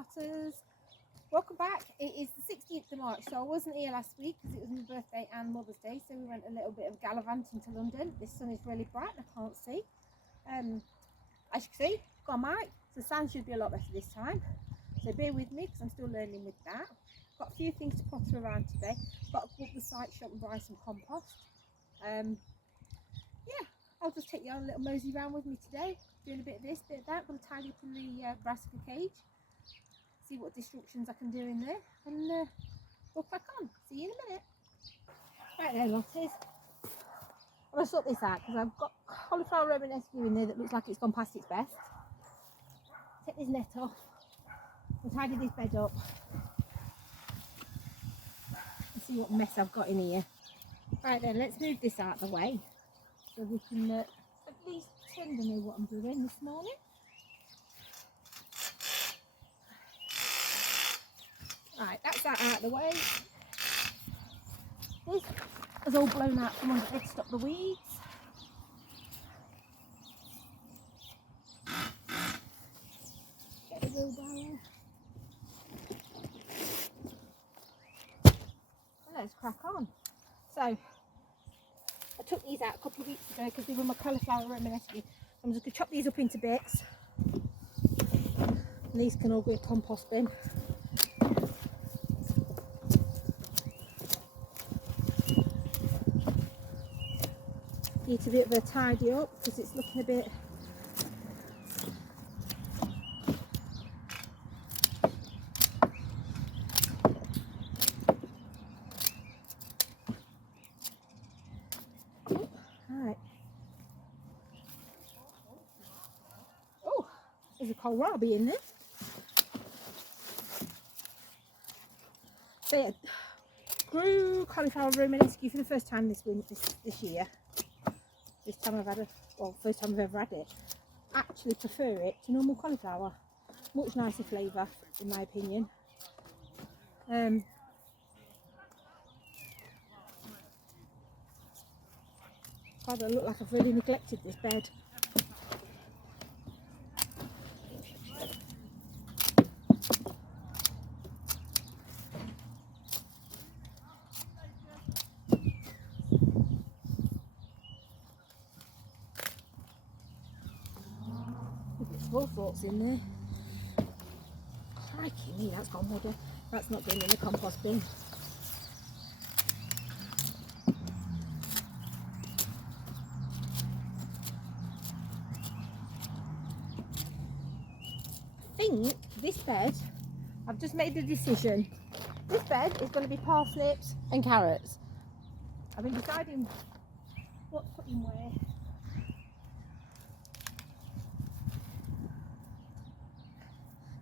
Lotters. Welcome back. It is the 16th of March, so I wasn't here last week because it was my birthday and Mother's Day, so we went a little bit of gallivanting to London. This sun is really bright, I can't see. As you can see, got a mic, so the sound should be a lot better this time. So bear with me because I'm still learning with that. Got a few things to potter around today. Got to go up the site shop and buy some compost. Yeah, I'll just take you on a little mosey round with me today, doing a bit of this, bit of that. I'm going to tidy up in the brassica cage, see what destructions I can do in there, and we'll crack on. See you in a minute. Right there, Lotties. I'm going to sort this out because I've got cauliflower romanesque in there that looks like it's gone past its best. Take this net off and tidy this bed up and see what mess I've got in here. Right then, let's move this out of the way so we can at least pretend I know what I'm doing this morning. Right, that's that out of the way. This is all blown out from under it to stop the weeds. Get the wheelbarrow. Let's crack on. So, I took these out a couple of weeks ago because they were my cauliflower romanesque. I'm just going to chop these up into bits. And these can all go in a compost bin. Need a bit of a tidy up because it's looking a bit right. Oh, there's a kohlrabi in there. So yeah, grew cauliflower romanesque for the first time this year. This time I've had it, well, first time I've ever had it. Actually prefer it to normal cauliflower. Much nicer flavour, in my opinion. God, I look like I've really neglected this bed. All sorts in there. Crikey me, that's gone muddy. That's not going in the compost bin. I think this bed, I've just made the decision. This bed is going to be parsnips and carrots. I've been deciding what to put in where.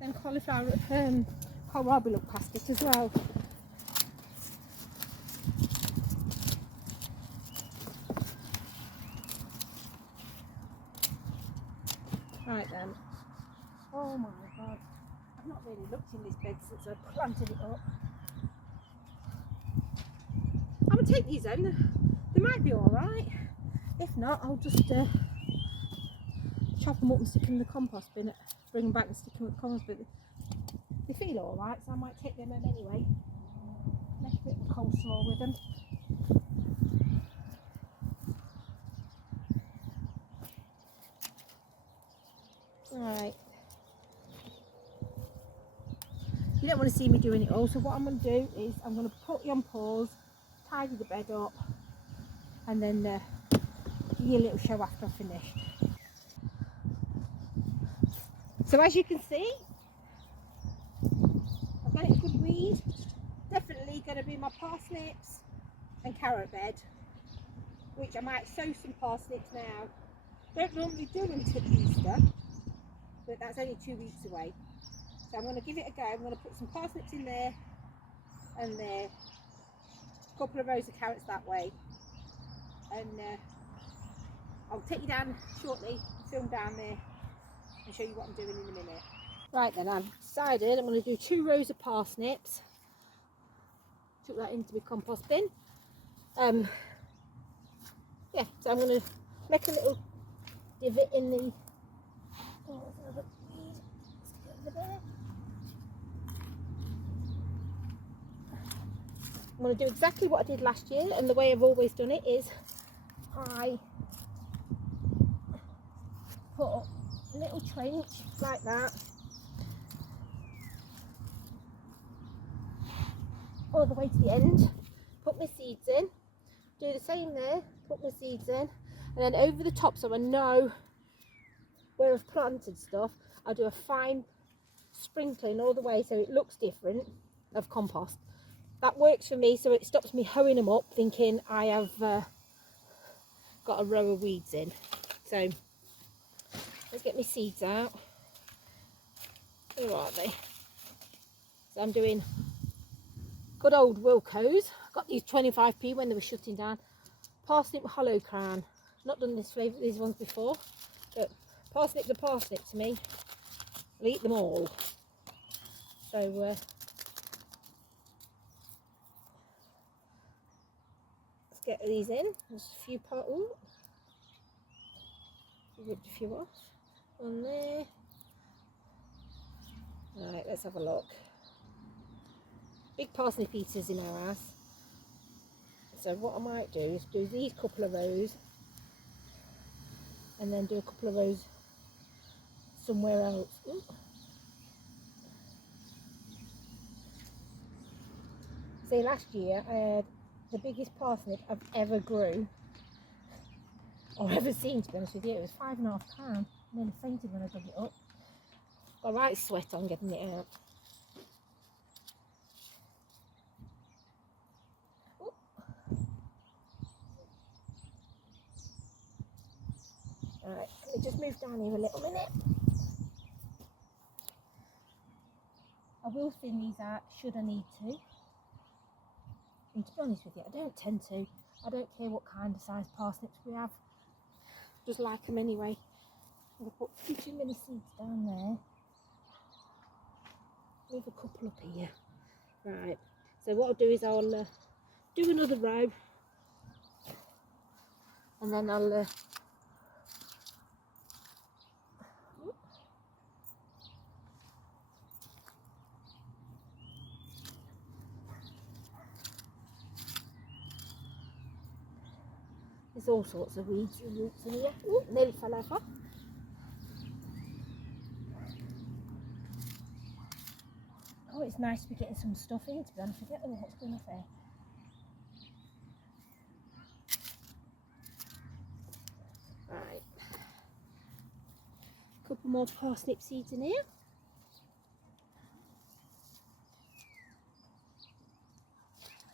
And cauliflower, kohlrabi look past it as well. Right then. Oh my God. I've not really looked in this bed since I planted it up. I'm going to take these in. They might be alright. If not, I'll just chop them up and stick them in the compost bin. Bring them back and stick them in the compost bin. They feel alright, so I might take them in anyway. Make a bit of coleslaw with them. Right. You don't want to see me doing it all, so what I'm going to do is I'm going to put you on pause, tidy the bed up, and then give you a little show after I finish. So as you can see, I've got it a good weed. Definitely going to be my parsnips and carrot bed, which I might sow some parsnips now. Don't normally do them till Easter, but that's only 2 weeks away. So I'm going to give it a go. I'm going to put some parsnips in there and there, a couple of rows of carrots that way, and I'll take you down shortly, film down there and show you what I'm doing in a minute. Right then, I've decided I'm going to do 2 rows of parsnips. Took that into my compost bin. Yeah, so I'm going to make a little divot in the over there. I'm going to do exactly what I did last year, and the way I've always done it is I put a little trench like that all the way to the end, put my seeds in, do the same there, put my seeds in, and then over the top, so I know where I've planted stuff, I do a fine sprinkling all the way so it looks different of compost. That works for me, so it stops me hoeing them up thinking I have got a row of weeds in. So let's get my seeds out. Where are they? So I'm doing good old Wilco's. Got these 25p when they were shutting down. Parsnip hollow crown. Not done this flavour, these ones before, but parsnips are parsnips to me. I'll eat them all. So let's get these in. There's a few parts. Ripped a few off. On there. Right, let's have a look. Big parsnip eaters in our house. So what I might do is do these couple of rows and then do a couple of rows somewhere else. Ooh. See, last year I had the biggest parsnip I've ever grew or ever seen, to be honest with you. It was £5.5. I nearly fainted when I dug it up. Got a right sweat on getting it out. Right, let me just move down here a little minute. I will thin these out should I need to. And to be honest with you, I don't tend to. I don't care what kind of size parsnips we have. Just like them anyway. I'm going to put too many seeds down there. Leave a couple up here. Right, so what I'll do is I'll do another row. And then I'll there's all sorts of weeds and roots in here. Ooh, nearly fell over. Oh, it's nice to be getting some stuff in, to be honest with you. Oh, what's going on there? Right. Couple more parsnip seeds in here.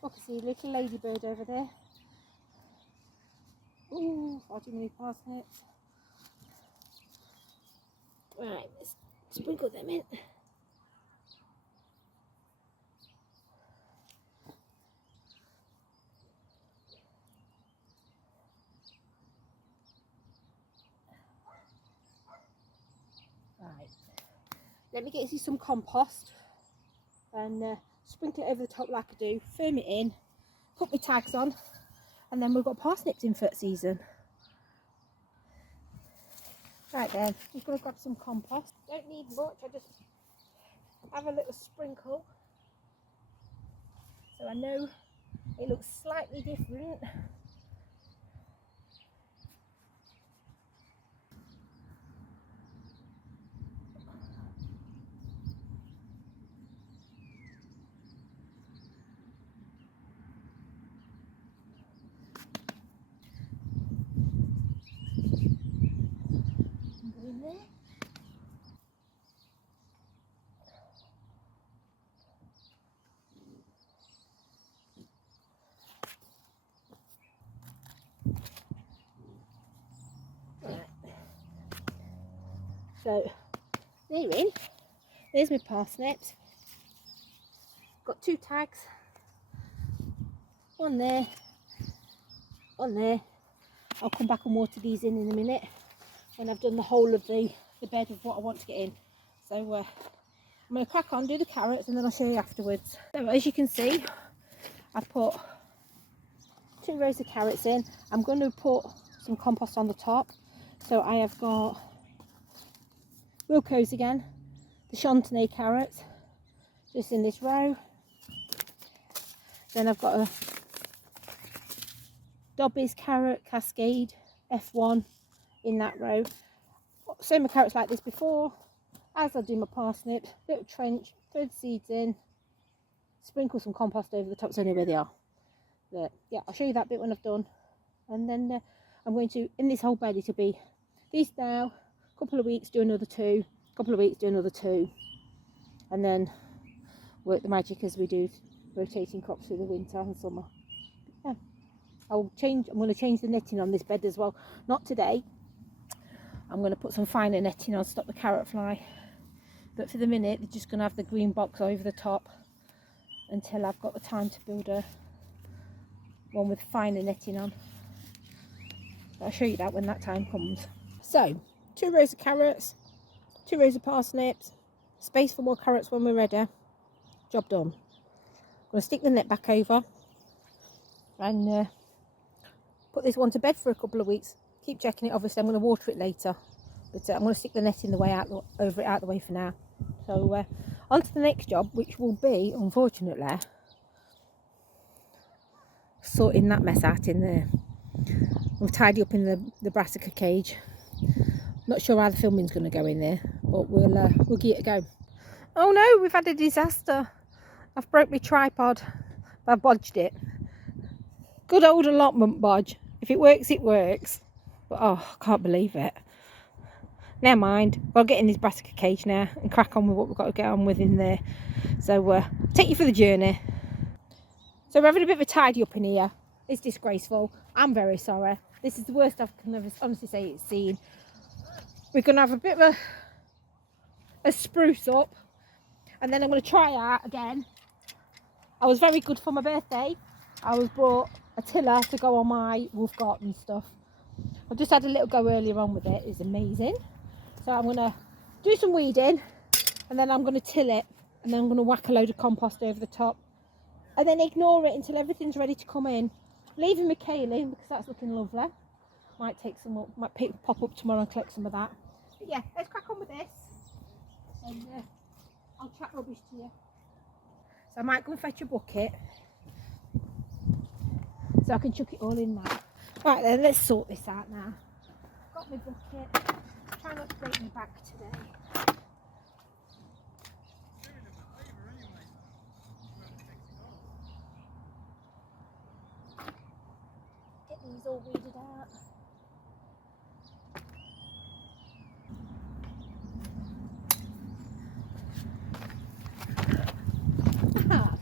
Oh, I can see a little ladybird over there. Ooh, far too many parsnips. Right, let's sprinkle them in. Right, let me get you some compost and sprinkle it over the top like I do, firm it in, put my tags on, and then we've got parsnips in for the season. Right then, just going to grab some compost. Don't need much, I just have a little sprinkle so I know it looks slightly different. So they're in. There's my parsnips. Got 2 tags. One there. One there. I'll come back and water these in a minute when I've done the whole of the bed of what I want to get in. So I'm going to crack on, do the carrots, and then I'll show you afterwards. So as you can see, I've put 2 rows of carrots in. I'm going to put some compost on the top. So I have got Wilco's again, the Chantenay carrots, just in this row. Then I've got a Dobby's carrot cascade F1 in that row. Sow my carrots like this before, as I do my parsnips. Little trench, throw the seeds in, sprinkle some compost over the top, so I know where they are. But yeah, I'll show you that bit when I've done. And then I'm going to, in this whole bed, it'll be these now, a couple of weeks, do another 2, couple of weeks, do another 2, and then work the magic as we do rotating crops through the winter and summer. Yeah, I'm going to change the netting on this bed as well. Not today. I'm going to put some finer netting on, stop the carrot fly. But for the minute, they're just going to have the green box over the top until I've got the time to build one with finer netting on. I'll show you that when that time comes. So, 2 rows of carrots, 2 rows of parsnips, space for more carrots when we're ready. Job done. I'm going to stick the net back over and put this one to bed for a couple of weeks. Keep checking it. Obviously, I'm going to water it later, but I'm going to stick the net in the way over it out the way for now. So on to the next job, which will be, unfortunately, sorting that mess out in there. We've tidied up in the brassica cage. Not sure how the filming's going to go in there, but we'll give it a go. Oh no, we've had a disaster. I've broke my tripod. I've bodged it. Good old allotment bodge. If it works, it works. But oh, I can't believe it. Never mind. We'll get in this brassica cage now and crack on with what we've got to get on with in there. So I'll take you for the journey. So we're having a bit of a tidy up in here. It's disgraceful. I'm very sorry. This is the worst I can ever honestly say it's seen. We're going to have a bit of a spruce up. And then I'm going to try out again. I was very good for my birthday. I was brought a tiller to go on my roof garden stuff. I just had a little go earlier on with it. It's amazing. So I'm going to do some weeding. And then I'm going to till it. And then I'm going to whack a load of compost over the top. And then ignore it until everything's ready to come in. Leaving my kale in because that's looking lovely. Might take some up, might pop up tomorrow and collect some of that. But yeah, let's crack on with this. And I'll chat rubbish to you. So I might go and fetch a bucket so I can chuck it all in now. Right then, let's sort this out now. Got my bucket. Try not to break my back today. Get these all weeded out.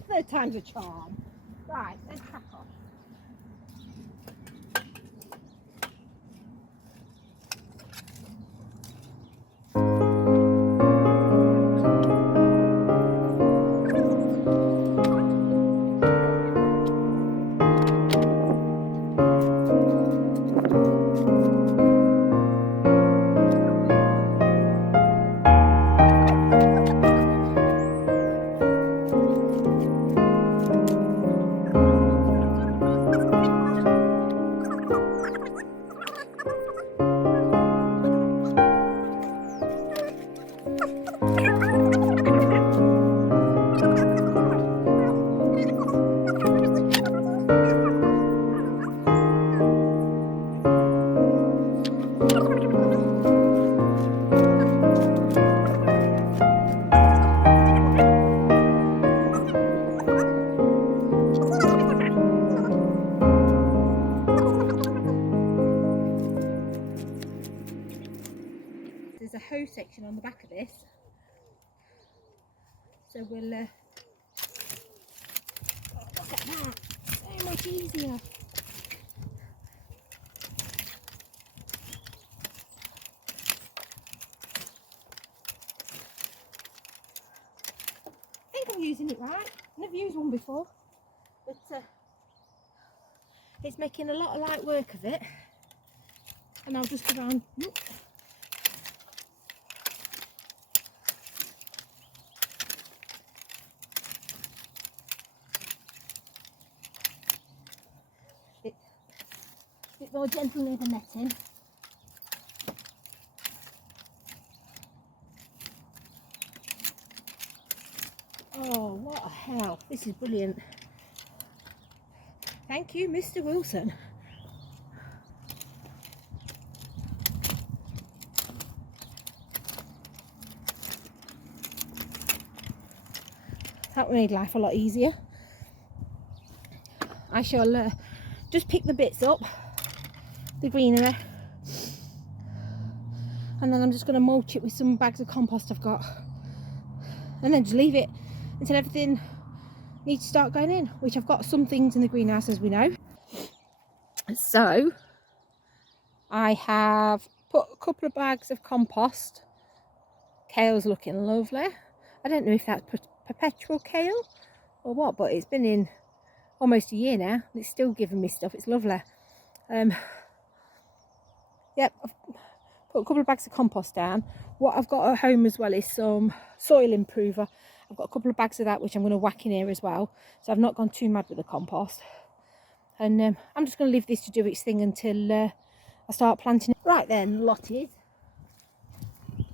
Third time's a charm. Right, let's crack on. There's a hoe section on the back of this, so we'll look at that, so much easier. I think I'm using it right. Never used one before, but it's making a lot of light work of it, and I'll just go around. Bit more gently with the netting. Oh, what a hell. This is brilliant. Thank you, Mr. Wilson. That made life a lot easier. I shall just pick the bits up, the greenery, and then I'm just going to mulch it with some bags of compost I've got, and then just leave it until everything needs to start going in, which I've got some things in the greenhouse, as we know. So I have put a couple of bags of compost. Kale's looking lovely. I don't know if that's perpetual kale or what, but it's been in almost a year now and it's still giving me stuff. It's lovely. Yep, I've put a couple of bags of compost down. What I've got at home as well is some soil improver. I've got a couple of bags of that which I'm going to whack in here as well, so I've not gone too mad with the compost. And I'm just going to leave this to do its thing until I start planting it. Right then, lotties,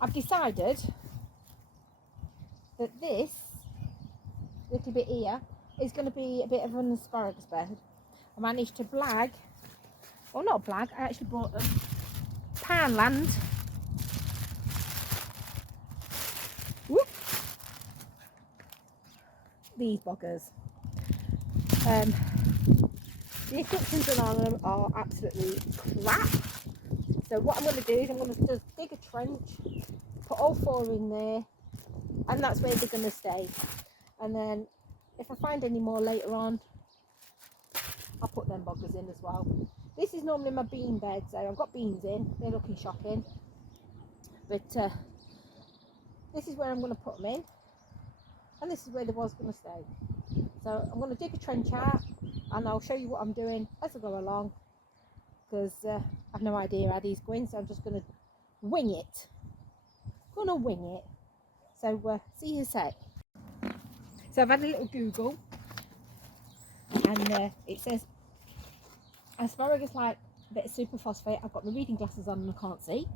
I've decided that this little bit here is going to be a bit of an asparagus bed. I managed to blag, or not blag, I actually bought them Poundland. Whoop. These buggers. The instructions on them are absolutely crap. So what I'm going to do is I'm going to just dig a trench, put all 4 in there, and that's where they're going to stay. And then if I find any more later on, I'll put them buggers in as well. This is normally my bean bed, so I've got beans in. They're looking shocking. But this is where I'm going to put them in. And this is where they was going to stay. So I'm going to dig a trench out and I'll show you what I'm doing as I go along. Because I have no idea how these go in, so I'm just going to wing it. So see you in a sec. So I've had a little Google. And it says asparagus like a bit of superphosphate. I've got my reading glasses on and I can't see.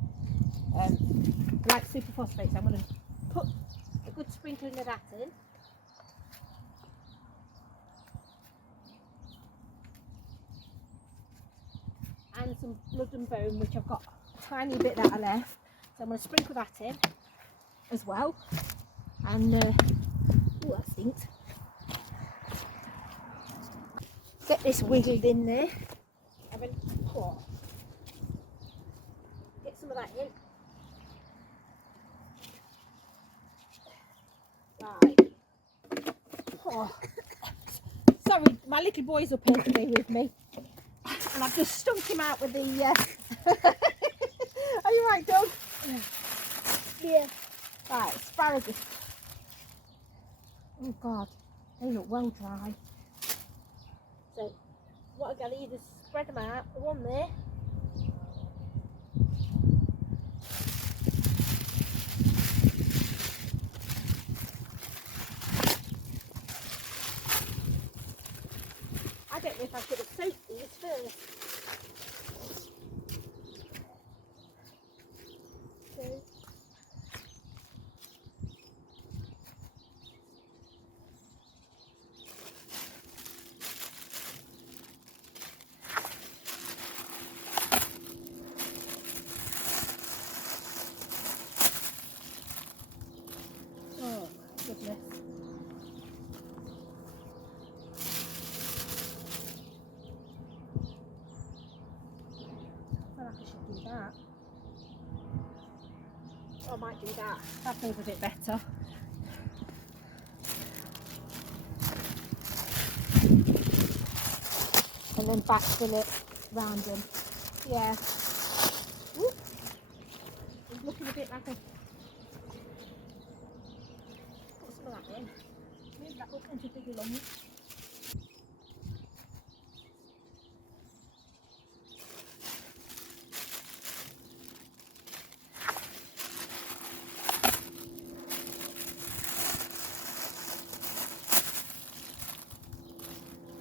Like superphosphate, so I'm going to put a good sprinkling of that in. And some blood and bone, which I've got a tiny bit that I left. So I'm going to sprinkle that in as well. And, oh, that stinks. Get this wiggled in there. Get some of that in. Right. Oh. Sorry, my little boy's up here today with me. And I've just stunk him out with the... Are you right, Doug? Yeah. Right, asparagus. Oh, God. They look well dry. So, what I'm going to either spread them out, the one there. I don't know if I should have soaked these first. So, oh my goodness. I feel like I should do that. I might do that. That feels a bit better. And then backfill it round them. Yeah. Whoop. It's looking a bit like a... Put some of that in. Move that up into bigger lumps.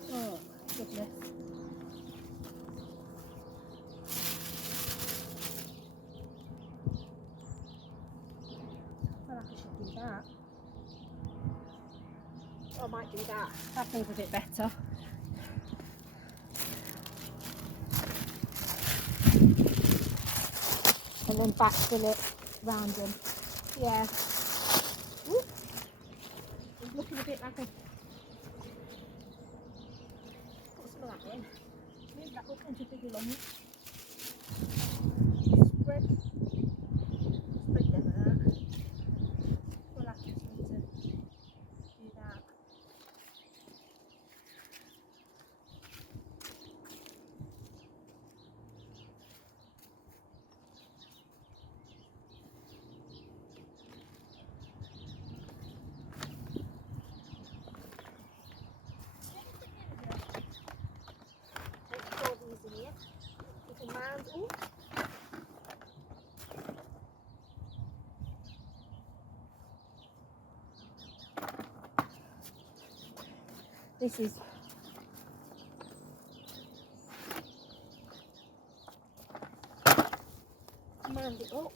Oh my goodness. I feel like I should do that. I might do that. That feels a bit better. and then backfill it round them. Yeah. Ooh. It's looking a bit like a... Put some of that in. Move that up into bigger lumps. Spread them out. We'll have to need to do that. This is manned it up.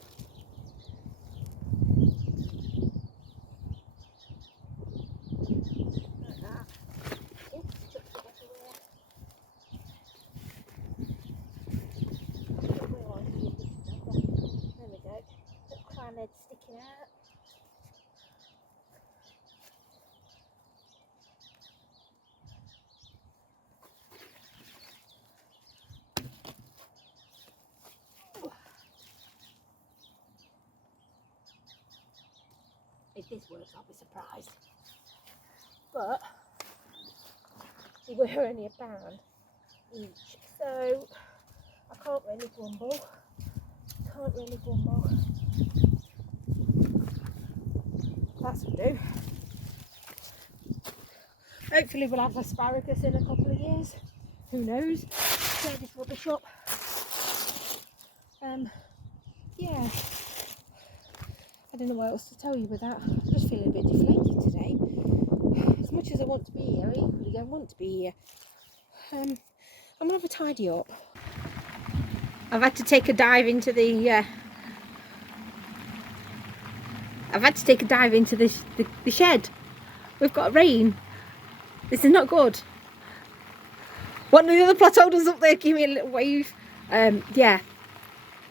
Like that. Oops, chucked it everywhere. There we go. Little crown head sticking out. If this works, I'll be surprised. But they were only £1 each, so I can't really grumble. That's what do. Hopefully we'll have asparagus in a couple of years. Who knows? Clear this rubbish up. Yeah. I don't know what else to tell you with that. I'm just feeling a bit deflated today. As much as I want to be here, I equally don't want to be here. I'm going to have a tidy up. I've had to take a dive into the the shed. We've got rain. This is not good. One of the other plot holders up there give me a little wave. Yeah.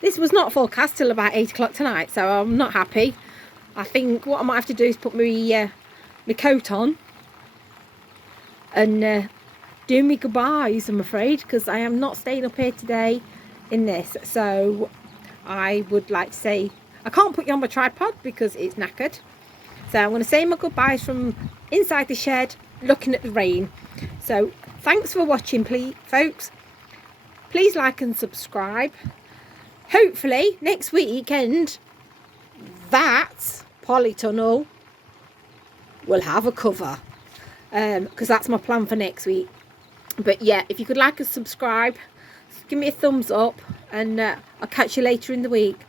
This was not forecast till about 8 o'clock tonight, so I'm not happy. I think what I might have to do is put my coat on and do me goodbyes, I'm afraid, because I am not staying up here today in this. So I would like to say, I can't put you on my tripod because it's knackered. So I'm going to say my goodbyes from inside the shed, looking at the rain. So thanks for watching, please, folks. Please like and subscribe. Hopefully next weekend that polytunnel will have a cover, because that's my plan for next week. But yeah, if you could like and subscribe, give me a thumbs up, and I'll catch you later in the week.